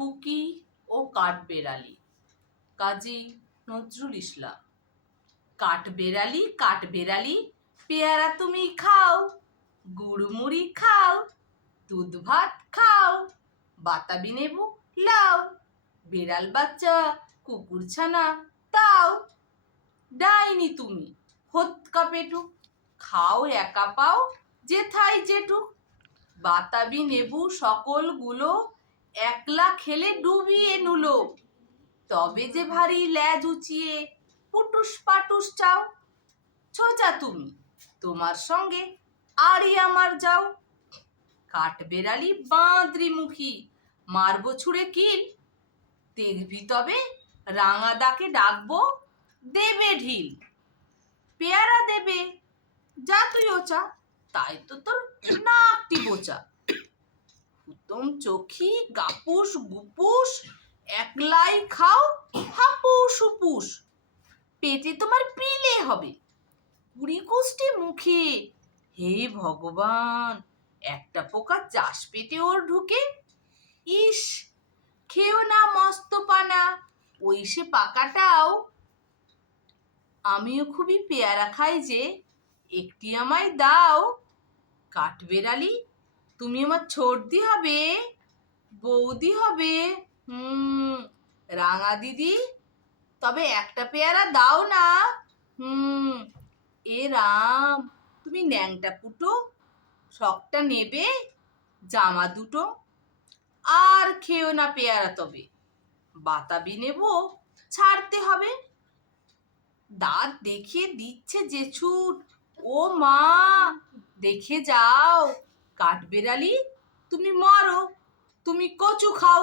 খুকি ও কাঠবেড়ালি, কাজী নজরুল ইসলাম। কাঠবেড়ালি কাঠবেড়ালি, পেয়ারা তুমি খাও, গুড়মুড়ি খাও, দুধ ভাত খাও, বাতাবি নেবু লাও, বেড়াল বাচ্চা কুকুর ছানা তাও। ডাইনি তুমি হোৎকা পেটুক, খাও একা পাও যেথায় যেটুক, বাতাবি নেবু সকলগুলো একলা খেলে ডুবিয়ে নুলো। তবে যে ভারী ল্যাজ উঁচিয়ে পুটুস পাটুস চাও, ছোচা তুমি তোমার সঙ্গে আরই আমার যাও। কাঠবেড়ালি বাঁদরি মুখী, মারবো ছুঁড়ে কিল, দেখবি তবে রাঙাদাকে ডাকবো দেবে ঢিল। পেয়ারা দেবে যা তুই ওচা, তাই তো তোর নাকটি বোচা। হুতম চোখি গাপুস গুপুস, একলাই খাও হাপুস হুপুস, পেটে তোমার পিলে হবে কুড়ি কুষ্টি মুখে। হে ভগবান, একটা পোকা চাষ পেটে ওর ঢুকে। ইস, খেও না মস্ত পানা ওই সে পাকাটাও। আমিও খুবই পেয়ারা খাই যে, একটি আমায় দাও। কাঠবেড়ালি তুমি আমার ছোটদি হবে, বৌদি হবে। রাঙা দিদি, তবে একটা পেয়ারা দাও না। এ রাম, তুমি ন্যাংটা পুটো, শখটা নেবে জামা দুটো। আর খেও না পেয়ারা তবে, বাতাবি নেব ছাড়তে হবে। দাঁত দেখিয়ে দিচ্ছে যে ছুট, ও মা দেখে যাও। কাঠবেড়ালি তুমি মরো, তুমি কচু খাও।